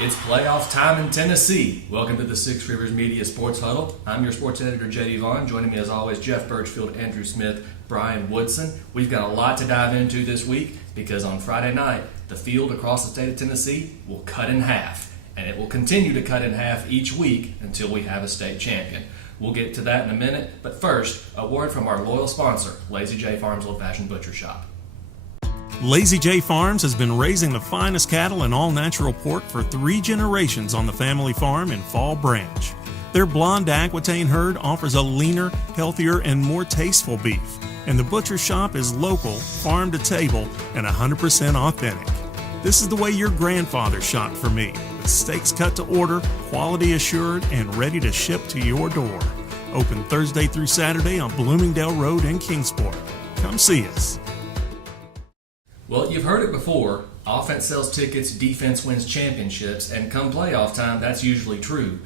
It's playoff time in Tennessee. Welcome to the Six Rivers Media Sports Huddle. I'm your sports editor, JD Vaughn. Joining me as always, Jeff Birchfield, Andrew Smith, Brian Woodson. We've got a lot to dive into this week because on Friday night, the field across the state of Tennessee will cut in half. And it will continue to cut in half each week until we have a state champion. We'll get to that in a minute, but first, a word from our loyal sponsor, Lazy J Farms Old Fashioned Butcher Shop. Lazy J Farms has been raising the finest cattle and all-natural pork for 3 generations on the family farm in Fall Branch. Their blonde Aquitaine herd offers a leaner, healthier, and more tasteful beef. And the butcher shop is local, farm to table, and 100% authentic. This is the way your grandfather shopped for me, with steaks cut to order, quality assured, and ready to ship to your door. Open Thursday through Saturday on Bloomingdale Road in Kingsport. Come see us. Well, you've heard it before. Offense sells tickets, defense wins championships, and come playoff time, that's usually true.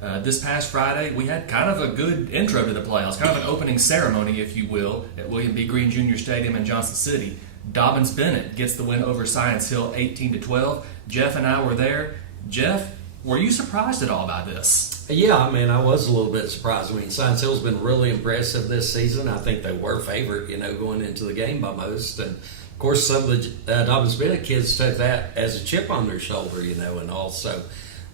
This past Friday, we had kind of a good intro to the playoffs, kind of an opening ceremony, if you will, at William B. Green Jr. Stadium in Johnson City. Dobbins Bennett gets the win over Science Hill 18-12. Jeff and I were there. Jeff, were you surprised at all by this? Yeah, I was a little bit surprised. Science Hill's been really impressive this season. I think they were favorite, going into the game by most. And of course, some of the Dobbins Bennett kids took that as a chip on their shoulder, and also,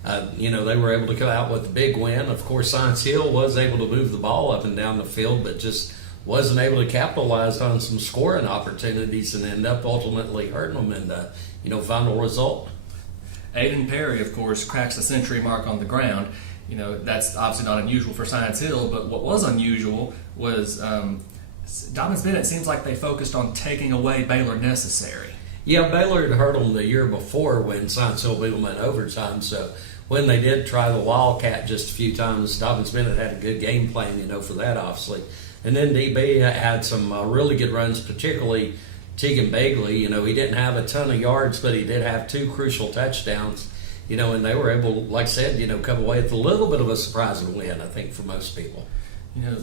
they were able to come out with a big win. Of course, Science Hill was able to move the ball up and down the field, but just wasn't able to capitalize on some scoring opportunities and end up ultimately hurting them in the, final result. Aiden Perry, of course, cracks the century mark on the ground. That's obviously not unusual for Science Hill, but what was unusual was Dobbins Bennett seems like they focused on taking away Baylor necessary. Yeah, Baylor had hurt them the year before when Science Hill beat them in overtime, so when they did try the Wildcat just a few times, Dobbins Bennett had a good game plan, for that, obviously. And then DB had some really good runs, particularly Tegan Bagley. He didn't have a ton of yards, but he did have 2 crucial touchdowns, and they were able, like I said, come away with a little bit of a surprising win, I think, for most people.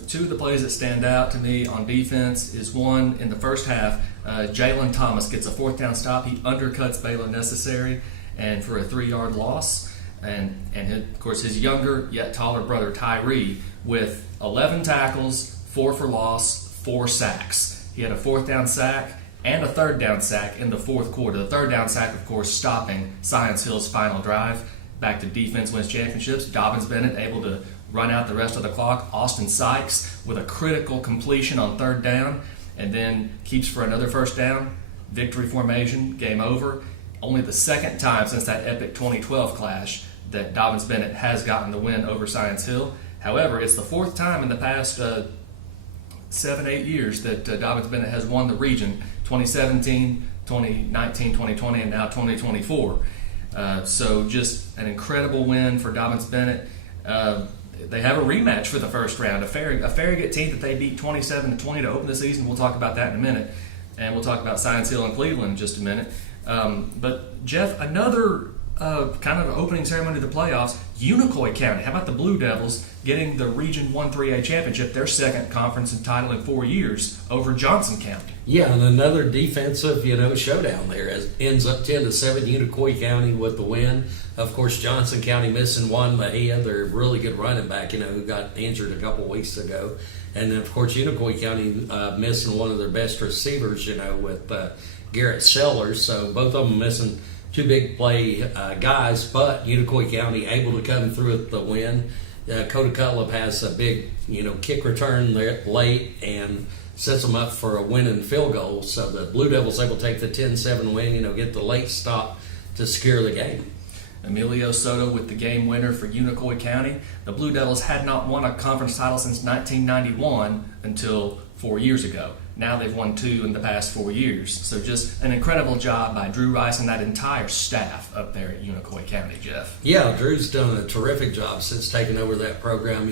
2 of the plays that stand out to me on defense is one in the first half. Jalen Thomas gets a 4th down stop. He undercuts Baylor necessary and for a 3-yard loss. And of course, his younger yet taller brother, Tyree, with 11 tackles, 4 for loss, 4 sacks. He had a 4th down sack and a 3rd down sack in the 4th quarter. The 3rd down sack, of course, stopping Science Hill's final drive. Back to defense wins championships. Dobbins Bennett able to run out the rest of the clock. Austin Sykes with a critical completion on 3rd down and then keeps for another 1st down. Victory formation, game over. Only the 2nd time since that epic 2012 clash that Dobbins Bennett has gotten the win over Science Hill. However, it's the 4th time in the past 7-8 years that Dobbins Bennett has won the region, 2017, 2019, 2020, and now 2024. So just an incredible win for Dobbins Bennett. They have a rematch for the first round, a Farragut team that they beat 27-20 to open the season. We'll talk about that in a minute, and we'll talk about Science Hill and Cleveland in just a minute. But Jeff, another kind of opening ceremony of the playoffs, Unicoi County. How about the Blue Devils getting the Region 1 3A championship, their 2nd conference and title in 4 years, over Johnson County? Yeah, and another defensive, showdown there. It ends up 10-7, Unicoi County with the win. Of course, Johnson County missing Juan Mejia, their really good running back, who got injured a couple weeks ago. And then, of course, Unicoi County missing one of their best receivers, with Garrett Sellers. So both of them missing 2 big play guys, but Unicoi County able to come through with the win. Coda Cutlip has a big, kick return there late and sets them up for a winning field goal. So the Blue Devils able to take the 10-7 win, get the late stop to secure the game. Emilio Soto with the game winner for Unicoi County. The Blue Devils had not won a conference title since 1991 until 4 years ago. Now they've won 2 in the past 4 years. So just an incredible job by Drew Rice and that entire staff up there at Unicoi County, Jeff. Yeah, Drew's done a terrific job since taking over that program.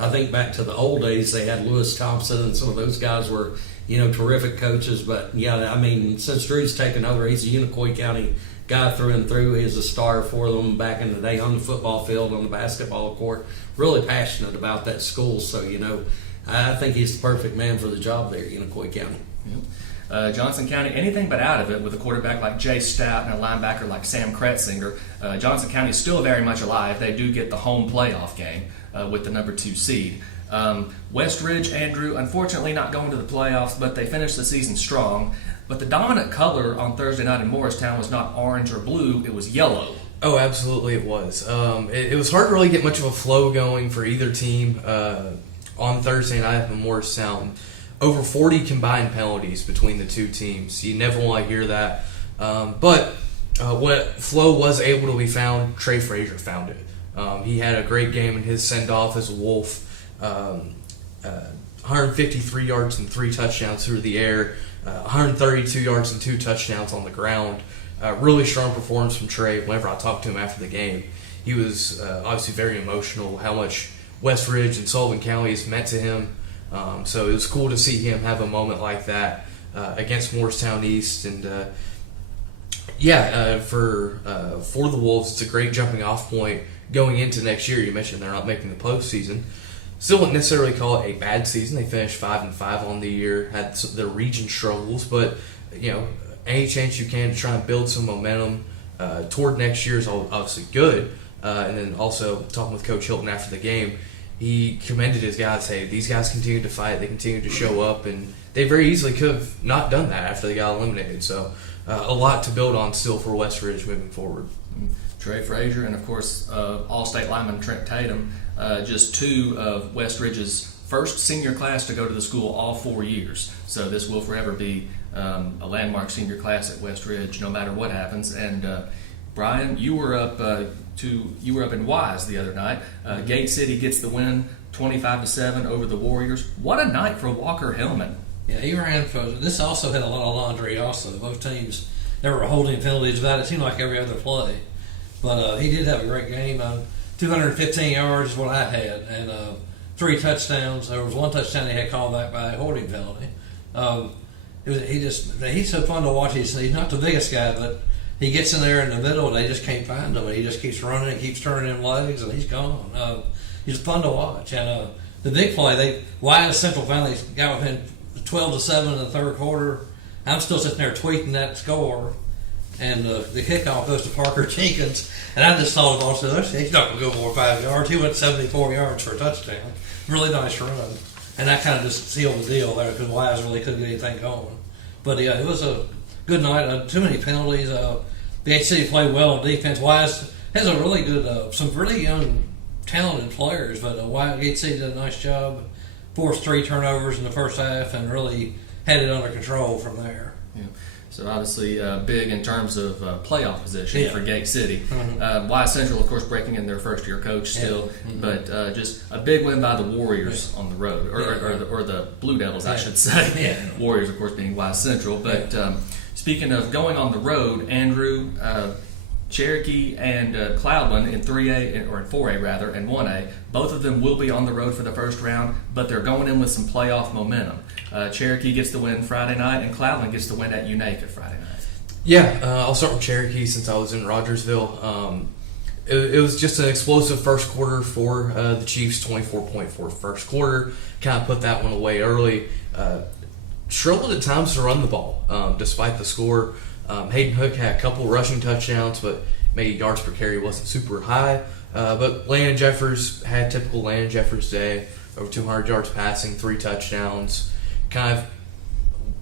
I think back to the old days, they had Lewis Thompson and some of those guys were, terrific coaches. But, since Drew's taken over, he's a Unicoi County guy through and through. He's a star for them back in the day on the football field, on the basketball court. Really passionate about that school. So, I think he's the perfect man for the job there at Unicoi County. Yep. Johnson County, anything but out of it with a quarterback like Jay Stout and a linebacker like Sam Kretzinger. Johnson County is still very much alive. They do get the home playoff game with the number 2 seed. West Ridge, Andrew, unfortunately not going to the playoffs, but they finished the season strong. But the dominant color on Thursday night in Morristown was not orange or blue, it was yellow. Oh, absolutely it was. It was hard to really get much of a flow going for either team on Thursday night in Morristown. Over 40 combined penalties between the two teams. You never want to hear that. But what flow was able to be found, Trey Frazier found it. He had a great game in his send-off as a Wolf. 153 yards and 3 touchdowns through the air. 132 yards and 2 touchdowns on the ground. Really strong performance from Trey. Whenever I talked to him after the game, he was obviously very emotional, how much West Ridge and Sullivan County has meant to him. So it was cool to see him have a moment like that against Morristown East. And for the Wolves, it's a great jumping off point going into next year. You mentioned they're not making the postseason. Still wouldn't necessarily call it a bad season. They finished 5-5 on the year, had their region struggles, but any chance you can to try and build some momentum toward next year is obviously good. And then also talking with Coach Hilton after the game, he commended his guys. Hey, these guys continued to fight. They continued to show up, and they very easily could have not done that after they got eliminated. So a lot to build on still for West Ridge moving forward. Trey Frazier and, of course, All-State lineman Trent Tatum, just 2 of West Ridge's first senior class to go to the school all 4 years. So this will forever be a landmark senior class at West Ridge, no matter what happens. And Brian, you were up in Wise the other night. Gate City gets the win, 25-7 over the Warriors. What a night for Walker Hillman. Yeah, he ran for. This also had a lot of laundry. Also, both teams there were holding penalties about it. Seemed like every other play, but he did have a great game. 215 yards is what I had, and 3 touchdowns. There was 1 touchdown he had called back by a holding penalty. He's so fun to watch. He's not the biggest guy, but he gets in there in the middle and they just can't find him, and he just keeps running and keeps turning them legs, and he's gone. He's fun to watch. And the big play, Wise Central finally got within 12-7 in the third quarter. I'm still sitting there tweeting that score, and the kickoff goes to Parker Jenkins, and I just thought, he's not going to go more 5 yards. He went 74 yards for a touchdown. Really nice run. And that kind of just sealed the deal there because Wise really couldn't get anything going. But yeah, it was a good night. Too many penalties. The HC played well on defense. Wise has a really good, some really young, talented players, but HC did a nice job. Forced 3 turnovers in the first half and really had it under control from there. Yeah. So obviously big in terms of playoff position for Gate City. Mm-hmm. Wise Central, of course, breaking in their first-year coach still, but just a big win by the Warriors on the road, or the Blue Devils, I should say. Yeah. Warriors, of course, being Wise Central. But speaking of going on the road, Andrew, Cherokee and Cloudland in 3A, or in 4A rather, and 1A, both of them will be on the road for the first round, but they're going in with some playoff momentum. Cherokee gets the win Friday night, and Cloudland gets the win at Unaka Friday night. Yeah, I'll start with Cherokee since I was in Rogersville. It was just an explosive first quarter for the Chiefs, 24-point for first quarter. Kind of put that one away early. Struggled at times to run the ball, despite the score. Hayden Hook had a couple rushing touchdowns, but maybe yards per carry wasn't super high. But Landon Jeffers had typical Landon Jeffers day, over 200 yards passing, 3 touchdowns. Kind of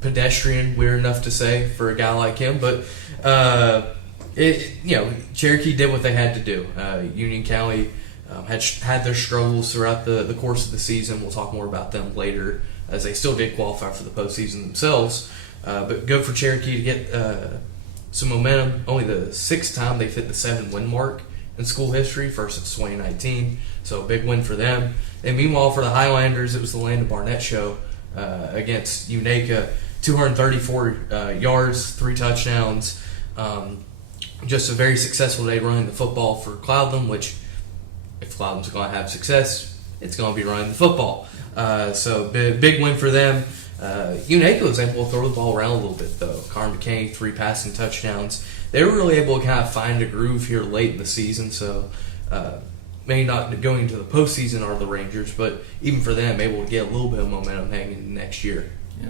pedestrian, weird enough to say for a guy like him, but Cherokee did what they had to do. Union County had their struggles throughout the course of the season. We'll talk more about them later, as they still did qualify for the postseason themselves. But good for Cherokee to get some momentum. Only the 6th time they've hit the 7-win mark in school history versus 2019. So a big win for them. And meanwhile, for the Highlanders, it was the Landon Barnett show against Unaka. 234 yards, 3 touchdowns. Just a very successful day running the football for Cloudland, which if Cloudland's going to have success, it's going to be running the football. So big win for them. Unaka was able to throw the ball around a little bit, though. Carm McKay, 3 passing touchdowns. They were really able to kind of find a groove here late in the season, so maybe not going into the postseason are the Rangers, but even for them, able to get a little bit of momentum heading into next year. Yeah.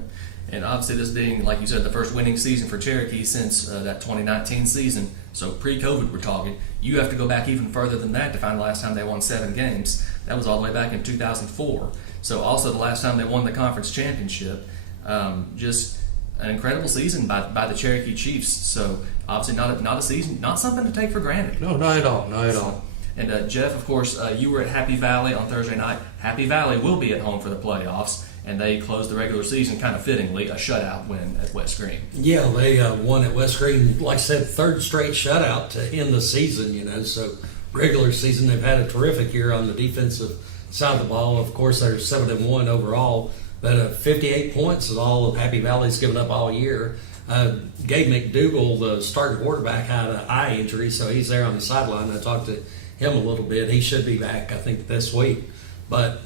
And obviously, this being, like you said, the first winning season for Cherokee since that 2019 season, so pre-COVID we're talking, you have to go back even further than that to find the last time they won 7 games. That was all the way back in 2004. So also the last time they won the conference championship. Just an incredible season by the Cherokee Chiefs. So obviously not a season, not something to take for granted. No, not at all. Not at all. And Jeff, of course, you were at Happy Valley on Thursday night. Happy Valley will be at home for the playoffs, and they closed the regular season kind of fittingly, a shutout win at West Green. Yeah, they won at West Green, like I said, third straight shutout to end the season, so regular season they've had a terrific year on the defensive side of the ball. Of course, they're 7-1 overall, but 58 points is all of Happy Valley's given up all year. Gabe McDougal, the starting quarterback, had an eye injury, so he's there on the sideline. I talked to him a little bit. He should be back, I think, this week. But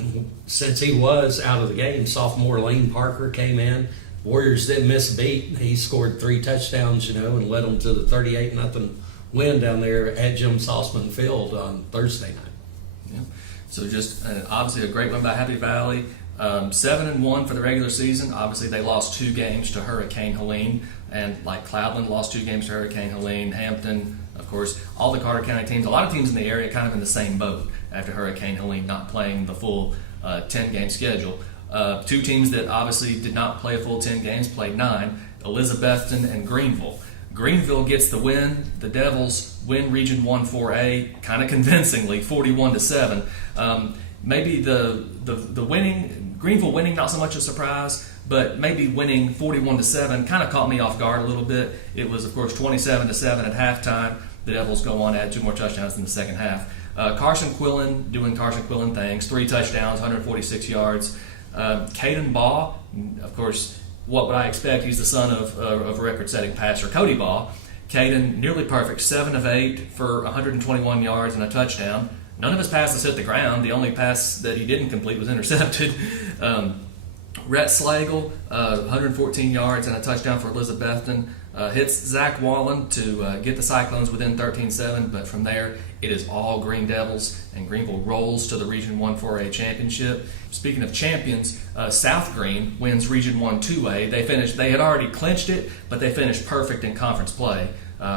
since he was out of the game, sophomore Lane Parker came in. Warriors didn't miss a beat. He scored 3 touchdowns, and led them to the 38-0 win down there at Jim Salzman Field on Thursday night. Yeah. So just obviously a great win by Happy Valley. 7-1 for the regular season. Obviously, they lost 2 games to Hurricane Helene, and like Cloudland lost 2 games to Hurricane Helene. Hampton, of course, all the Carter County teams. A lot of teams in the area kind of in the same boat after Hurricane Helene not playing the full 10-game schedule. 2 teams that obviously did not play a full 10 games played 9: Elizabethton and Greenville. Greenville gets the win. The Devils win Region 1 4A kind of convincingly, 41-7. Maybe the winning, Greenville winning, not so much a surprise, but maybe winning 41-7 kind of caught me off guard a little bit. It was, of course, 27-7 at halftime. The Devils go on to add 2 more touchdowns in the second half. Carson Quillen doing Carson Quillen things, 3 touchdowns, 146 yards. Caden Baugh, of course, what would I expect? He's the son of record-setting passer Cody Baugh. Caden, nearly perfect, 7 of 8 for 121 yards and a touchdown. None of his passes hit the ground. The only pass that he didn't complete was intercepted. Rhett Slagle, 114 yards and a touchdown for Elizabethton. Hits Zach Wallen to get the Cyclones within 13-7, but from there it is all Green Devils, and Greenville rolls to the Region 1 4A championship. Speaking of champions, South Green wins Region 1 2A. They had already clinched it, but they finished perfect in conference play.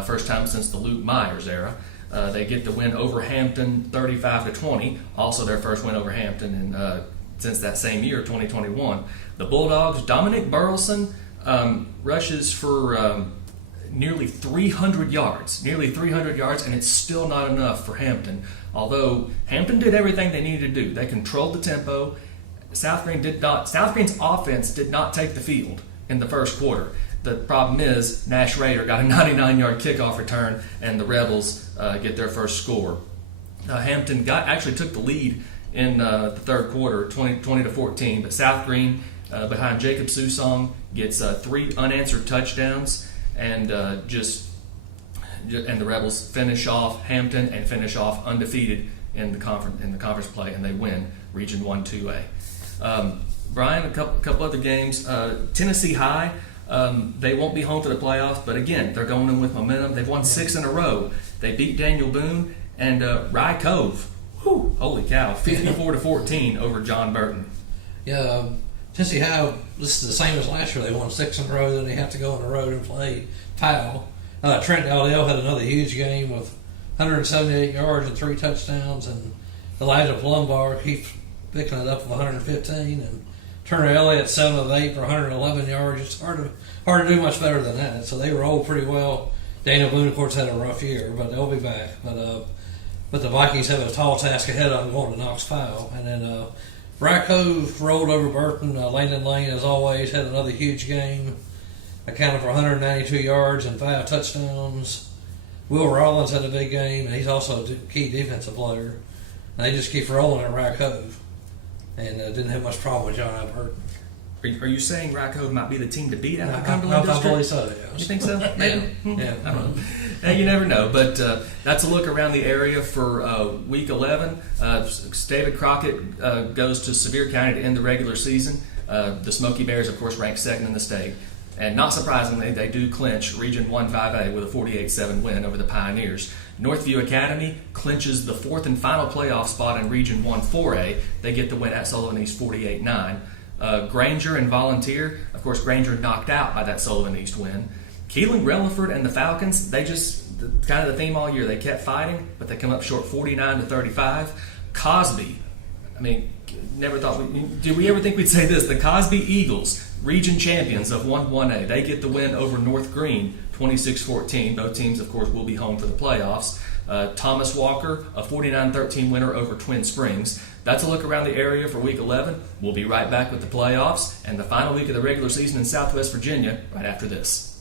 First time since the Luke Myers era. They get the win over Hampton 35-20, also their first win over Hampton since that same year, 2021. The Bulldogs, Dominic Burleson, rushes for nearly 300 yards, and it's still not enough for Hampton. Although Hampton did everything they needed to do. They controlled the tempo. South Green's offense did not take the field in the first quarter. The problem is Nash Rader got a 99-yard kickoff return, and the Rebels get their first score. Hampton actually took the lead in the third quarter, 20-14, but South Green, behind Jacob Susong, gets 3 unanswered touchdowns, and and the Rebels finish off Hampton and finish off undefeated in the conference play, and they win Region 1 2A. Brian, a couple other games. Tennessee High. They won't be home for the playoffs, but again, they're going in with momentum. They've won 6 in a row. They beat Daniel Boone and Rye Cove. Whew, holy cow, 54-14 over John Burton. Yeah, Tennessee High, this is the same as last year. They won 6 in a row, then they have to go on the road and play Powell. Trent Dowdell had another huge game with 178 yards and 3 touchdowns, and Elijah Plumbar keeps picking it up with 115, and Turner Elliott 7 of 8 for 111 yards. It's hard to do much better than that. So they rolled pretty well. Daniel Boone, of course, had a rough year, but they'll be back. But the Vikings have a tall task ahead of them going to Knox Powell. And then Rye Cove rolled over Burton. Landon Lane, as always, had another huge game, accounted for 192 yards and 5 touchdowns. Will Rollins had a big game, and he's also a key defensive player. And they just keep rolling at Rye Cove, and didn't have much problem with John I. Burton. Are you saying Rye Cove might be the team to beat out of I Cumberland District? believe so, yes. You think so? Maybe? Yeah. I don't know. You never know. But that's a look around the area for Week 11. David Crockett goes to Sevier County to end the regular season. The Smoky Bears, of course, ranked 2nd in the state. And not surprisingly, they do clinch Region 1 5A with a 48-7 win over the Pioneers. Northview Academy clinches the 4th and final playoff spot in Region 1 4A. They get the win at Sullivan East 48-9. Granger and Volunteer, of course, Granger knocked out by that Sullivan East win. Keeling, Relaford, and the Falcons, they just, kind of the theme all year, they kept fighting, but they come up short 49-35. Cosby, I mean, never thought, did we ever think we'd say this? The Cosby Eagles, region champions of 1-1A, they get the win over North Green, 26-14. Both teams, of course, will be home for the playoffs. Thomas Walker, a 49-13 winner over Twin Springs. That's a look around the area for Week 11. We'll be right back with the playoffs and the final week of the regular season in Southwest Virginia right after this.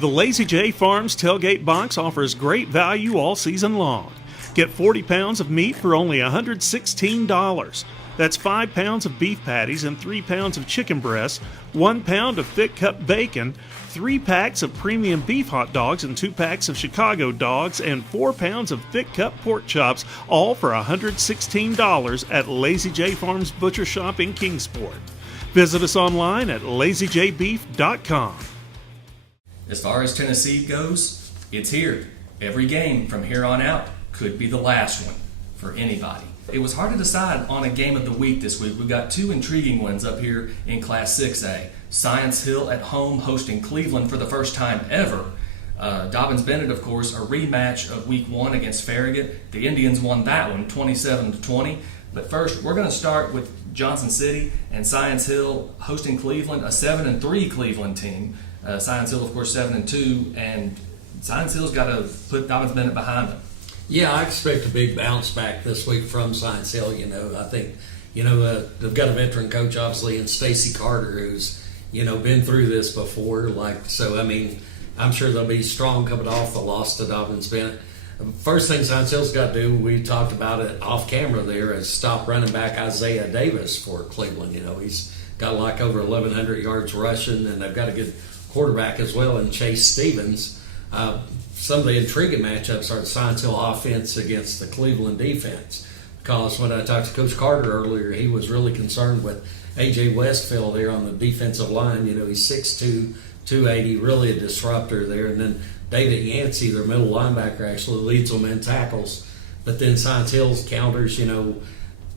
The Lazy J Farms Tailgate Box offers great value all season long. Get 40 pounds of meat for only $116. That's 5 pounds of beef patties and 3 pounds of chicken breasts, 1 pound of thick cut bacon, 3 packs of premium beef hot dogs and 2 packs of Chicago dogs, and 4 pounds of thick cut pork chops, all for $116 at Lazy J Farms Butcher Shop in Kingsport. Visit us online at lazyjbeef.com. As far as Tennessee goes, it's here. Every game from here on out could be the last one for anybody. It was hard to decide on a game of the week this week. We've got 2 intriguing ones up here in Class 6A. Science Hill at home hosting Cleveland for the first time ever. Dobbins-Bennett, of course, a rematch of Week 1 against Farragut. The Indians won that one 27-20. But first, we're going to start with Johnson City and Science Hill hosting Cleveland, a 7-3 Cleveland team. Science Hill, of course, 7-2, and Science Hill's got to put Dobbins-Bennett behind them. Yeah, I expect a big bounce back this week from Science Hill. I think, they've got a veteran coach, obviously, in Stacy Carter, who's, been through this before. I'm sure they'll be strong coming off the loss to Dobbins-Bennett. First thing Science Hill's got to do, we talked about it off camera there, is stop running back Isaiah Davis for Cleveland. He's got over 1,100 yards rushing, and they've got a good quarterback as well in Chase Stevens. Some of the intriguing matchups are the Science Hill offense against the Cleveland defense. Because when I talked to Coach Carter earlier, he was really concerned with A.J. Westfield there on the defensive line. He's 6'2", 280, really a disruptor there. And then David Yancey, their middle linebacker, actually leads them in tackles. But then Science Hill's counters,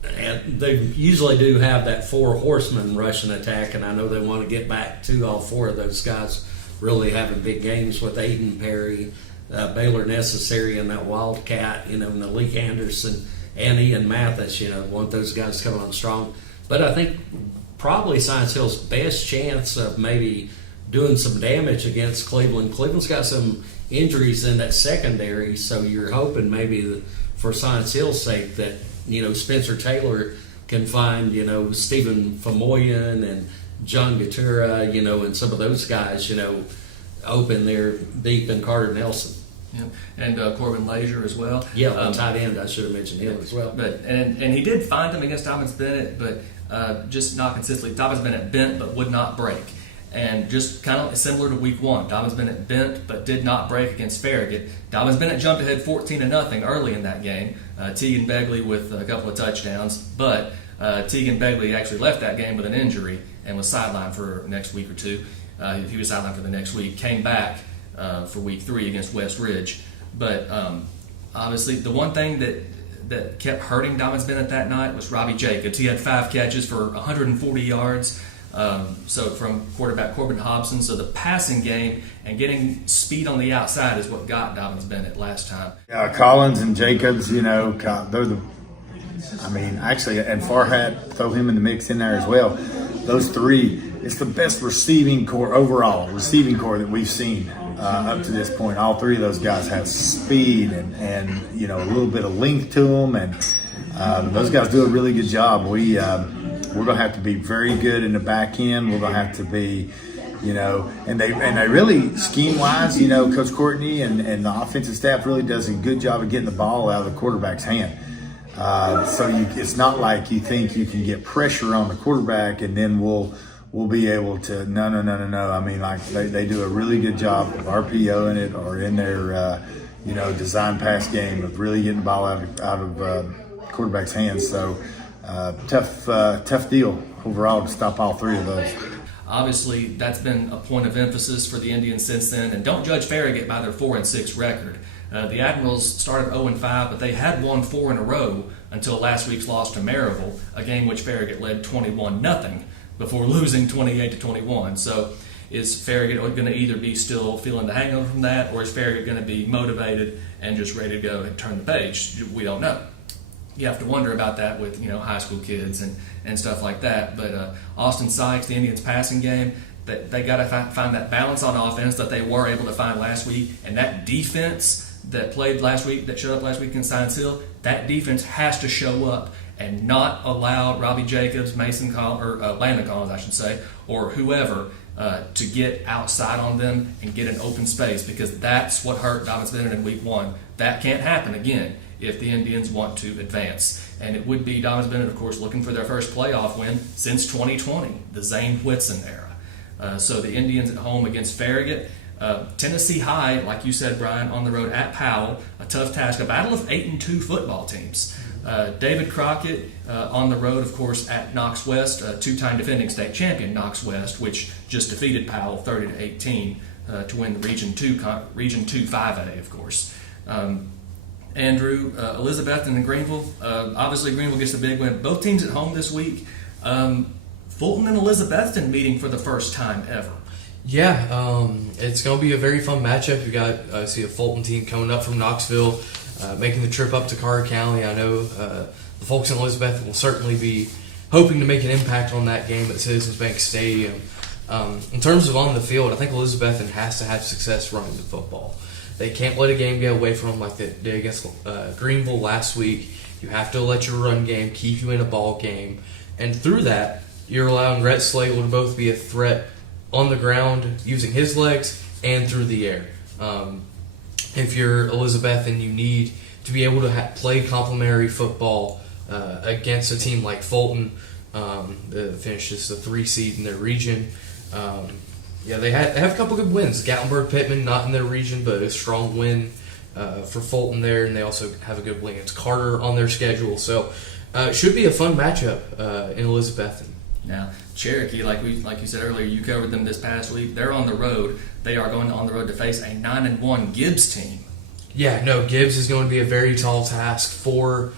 they usually do have that 4 horsemen rushing attack, and I know they want to get back to all 4 of those guys really having big games with Aiden Perry, Baylor Necessary, and that Wildcat, and Malik Anderson, and Ian Mathis, want those guys coming on strong. But I think probably Science Hill's best chance of maybe doing some damage against Cleveland. Cleveland's got some injuries in that secondary, so you're hoping maybe for Science Hill's sake that Spencer Taylor can find, Stephen Famoyan and John Gatura, and some of those guys, open there deep in Carter Nelson. Yeah, and Corbin Lazier as well. Yeah, the tight end, I should have mentioned him as well. But and he did find them against Dobbins-Bennett, but just not consistently. Dobbins-Bennett bent but would not break. And just kind of similar to Week 1, Dobbins-Bennett bent but did not break against Farragut. Dobbins-Bennett jumped ahead 14-0 early in that game. Tegan Begley with a couple of touchdowns, but Tegan Begley actually left that game with an injury and was sidelined for next week or two. He was sidelined for the next week, came back for Week 3 against West Ridge. But obviously the one thing that kept hurting Dobbins-Bennett that night was Robbie Jacobs. He had 5 catches for 140 yards. So from quarterback Corbin Hobson. So the passing game and getting speed on the outside is what got Dobbins-Bennett last time. Collins and Jacobs, they're actually, and Farhat, throw him in the mix in there as well. Those 3, it's the best receiving core that we've seen up to this point. All 3 of those guys have speed and a little bit of length to them, and those guys do a really good job. We're going to have to be very good in the back end. We're going to have to be, and they really, scheme-wise, Coach Courtney and the offensive staff really does a good job of getting the ball out of the quarterback's hand. It's not like you think you can get pressure on the quarterback and then we'll be able to, no. They do a really good job of RPOing it or in their, design pass game of really getting the ball out of quarterback's hands. So, tough deal overall to stop all 3 of those. Obviously, that's been a point of emphasis for the Indians since then. And don't judge Farragut by their 4-6 record. The Admirals started 0-5, but they had won 4 in a row until last week's loss to Maryville, a game which Farragut led 21-0 before losing 28-21. So is Farragut going to either be still feeling the hangover from that, or is Farragut going to be motivated and just ready to go and turn the page? We don't know. You have to wonder about that with high school kids and stuff like that. But Austin Sykes, the Indians' passing game, they got to find that balance on offense that they were able to find last week, and that defense that played last week, that showed up last week in Science Hill, that defense has to show up and not allow Robbie Jacobs, Landon Collins, I should say, or whoever to get outside on them and get an open space, because that's what hurt Dobbins Bennett in week 1. That can't happen again if the Indians want to advance. And it would be Dobbins Bennett, of course, looking for their first playoff win since 2020, the Zane Woodson era. So the Indians at home against Farragut. Tennessee High, like you said, Brian, on the road at Powell, a tough task, a battle of 8-2 football teams. David Crockett on the road, of course, at Knox West, two-time defending state champion Knox West, which just defeated Powell 30-18 to win the Region 2 5A, of course. Andrew, Elizabethton and Greenville. Obviously, Greenville gets the big win. Both teams at home this week. Fulton and Elizabethton meeting for the first time ever. Yeah, it's going to be a very fun matchup. You got a Fulton team coming up from Knoxville, making the trip up to Carter County. I know the folks in Elizabeth will certainly be hoping to make an impact on that game at Citizens Bank Stadium. In terms of on the field, I think Elizabethton has to have success running the football. They can't let a game get away from them like they did against Greenville last week. You have to let your run game keep you in a ball game. And through that, you're allowing Rhett Slagle to both be a threat on the ground using his legs and through the air. If you're Elizabethton, you need to be able to play complementary football against a team like Fulton that finishes the 3 seed in their region. They have a couple good wins. Gatlinburg-Pittman, not in their region, but a strong win for Fulton there, and they also have a good win against Carter on their schedule. So it should be a fun matchup in Elizabethton. Now, Cherokee, like you said earlier, you covered them this past week. They're on the road. They are going on the road to face a 9-1 Gibbs team. Yeah, no, Gibbs is going to be a very tall task for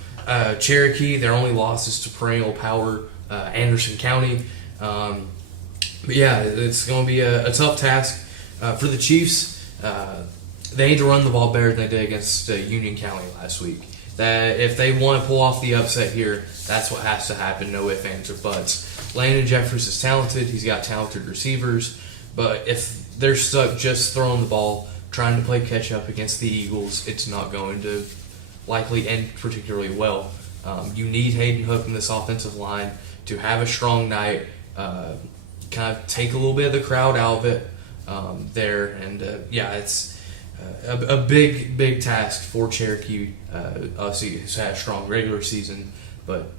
Cherokee. Their only losses to perennial power Anderson County. But yeah, it's going to be a tough task for the Chiefs. They need to run the ball better than they did against Union County last week. That if they want to pull off the upset here, that's what has to happen. No ifs, ands, or buts. Landon Jeffers is talented. He's got talented receivers. But if they're stuck just throwing the ball, trying to play catch-up against the Eagles, it's not going to likely end particularly well. You need Hayden Hook in this offensive line to have a strong night, kind of take a little bit of the crowd out of it there. And, it's a big task for Cherokee. Obviously, who's had a strong regular season, but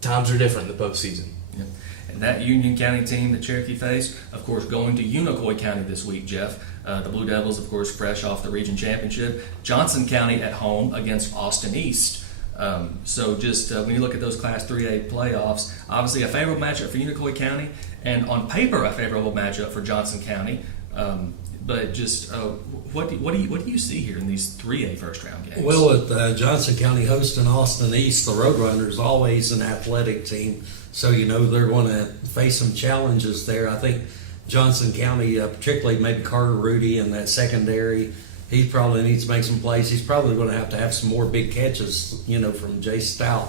times are different in the postseason. Yeah. And that Union County team that Cherokee faced, of course, going to Unicoi County this week, Jeff. The Blue Devils, of course, fresh off the region championship. Johnson County at home against Austin East. So just when you look at those Class 3A playoffs, obviously a favorable matchup for Unicoi County, and on paper a favorable matchup for Johnson County. But just what do you see here in these 3A first round games? Well, with Johnson County hosting Austin East, the Roadrunners always an athletic team, so they're going to face some challenges there. I think Johnson County, particularly maybe Carter Rudy in that secondary, he probably needs to make some plays. He's probably going to have some more big catches, from Jay Stout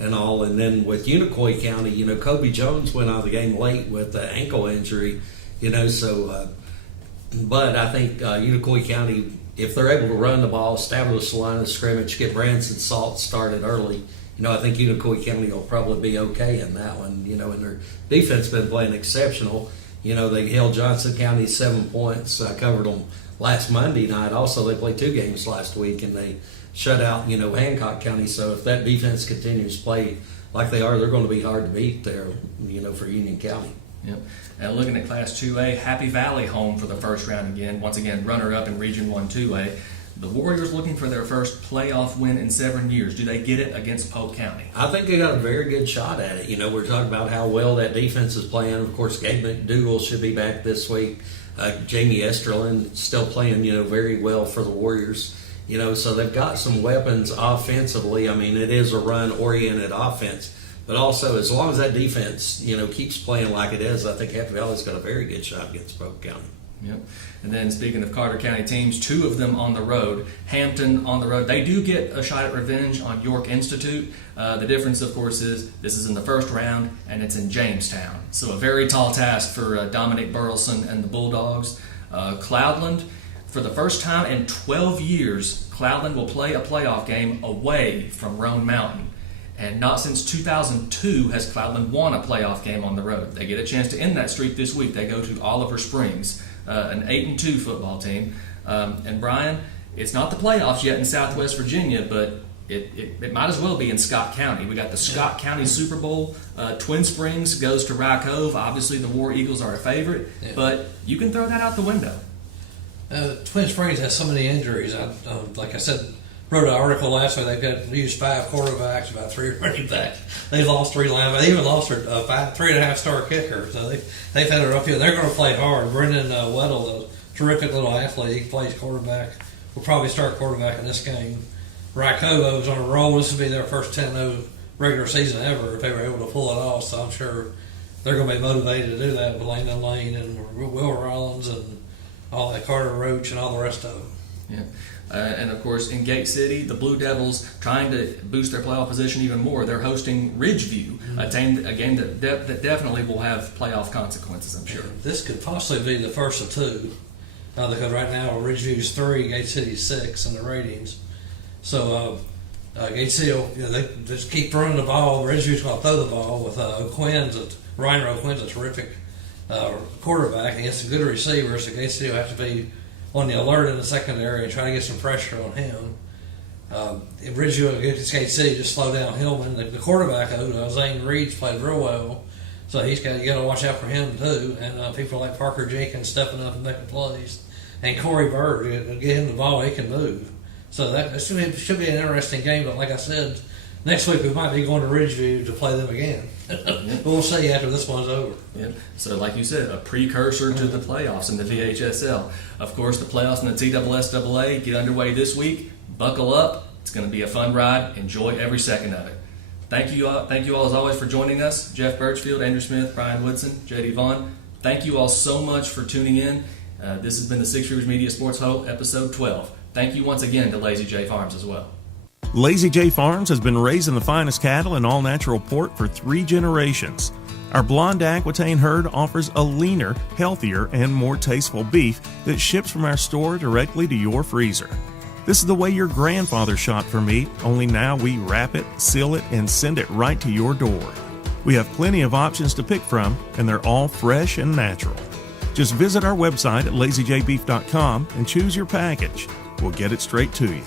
and all. And then with Unicoi County, Kobe Jones went out of the game late with an ankle injury, so. But I think Unicoi County, if they're able to run the ball, establish the line of scrimmage, get Branson Salt started early, I think Unicoi County will probably be okay in that one. And their defense been playing exceptional. They held Johnson County 7 points. I covered them last Monday night. Also, they played 2 games last week, and they shut out, Hancock County. So if that defense continues to play like they are, they're going to be hard to beat there, for Union County. Yep. And looking at Class 2A, Happy Valley home for the first round again. Once again, runner-up in Region 1 2A. The Warriors looking for their first playoff win in 7 years. Do they get it against Polk County? I think they got a very good shot at it. We're talking about how well that defense is playing. Of course, Gabe McDougal should be back this week. Jamie Esterlin still playing, very well for the Warriors. So they've got some weapons offensively. I mean, it is a run-oriented offense. But also, as long as that defense, keeps playing like it is, I think Happy Valley's got a very good shot against Polk County. Yep. And then speaking of Carter County teams, 2 of them on the road. Hampton on the road. They do get a shot at revenge on York Institute. The difference, of course, is this is in the first round and it's in Jamestown. So a very tall task for Dominic Burleson and the Bulldogs. Cloudland, for the first time in 12 years, Cloudland will play a playoff game away from Roan Mountain. And not since 2002 has Cloudland won a playoff game on the road. They get a chance to end that streak this week. They go to Oliver Springs, an 8-2 football team. And Brian, it's not the playoffs yet in Southwest Virginia, but it might as well be in Scott County. We got the Scott County Super Bowl. Twin Springs goes to Rye Cove. Obviously, the War Eagles are a favorite, but you can throw that out the window. Twin Springs has so many injuries. Like I said, wrote an article last week. They've used 5 quarterbacks, about 3 running backs. They've lost 3 linebackers. They even lost their 3.5-star kicker. So they've had it up here. They're going to play hard. Brendan Weddle, a terrific little athlete, he plays quarterback. Will probably start quarterback in this game. Rye-Cove is on a roll. This will be their first 10-0 regular season ever if they were able to pull it off. So I'm sure they're going to be motivated to do that with Langdon Lane and Will Rollins and all that, Carter Roach and all the rest of them. Yeah. And of course, in Gate City, the Blue Devils trying to boost their playoff position even more. They're hosting Ridgeview, a game that definitely will have playoff consequences, I'm sure. This could possibly be the first of 2, because right now Ridgeview's 3, Gate City's 6 in the ratings. So Gate City, they just keep throwing the ball. Ridgeview's going to throw the ball with Ryan O'Quinn's a terrific quarterback against some good receivers. So Gate City will have to be on the alert in the secondary and try to get some pressure on him. Ridgeview against Gate City just slow down Hillman. The quarterback, Zane Reed's played real well, so you got to watch out for him too. And people like Parker Jenkins stepping up and making plays, and Corey Bird, get him the ball, he can move. So that should be an interesting game. But like I said, next week we might be going to Ridgeview to play them again. But we'll see after this one's over. Yeah. So like you said, a precursor to the playoffs in the VHSL. Of course, the playoffs in the TSSAA get underway this week. Buckle up. It's going to be a fun ride. Enjoy every second of it. Thank you all as always for joining us. Jeff Birchfield, Andrew Smith, Brian Woodson, J.D. Vaughn. Thank you all so much for tuning in. This has been the Six Rivers Media Sports Huddle, episode 12. Thank you once again to Lazy J Farms as well. Lazy J Farms has been raising the finest cattle in all-natural pork for 3 generations. Our blonde Aquitaine herd offers a leaner, healthier, and more tasteful beef that ships from our store directly to your freezer. This is the way your grandfather shot for meat, only now we wrap it, seal it, and send it right to your door. We have plenty of options to pick from, and they're all fresh and natural. Just visit our website at lazyjbeef.com and choose your package. We'll get it straight to you.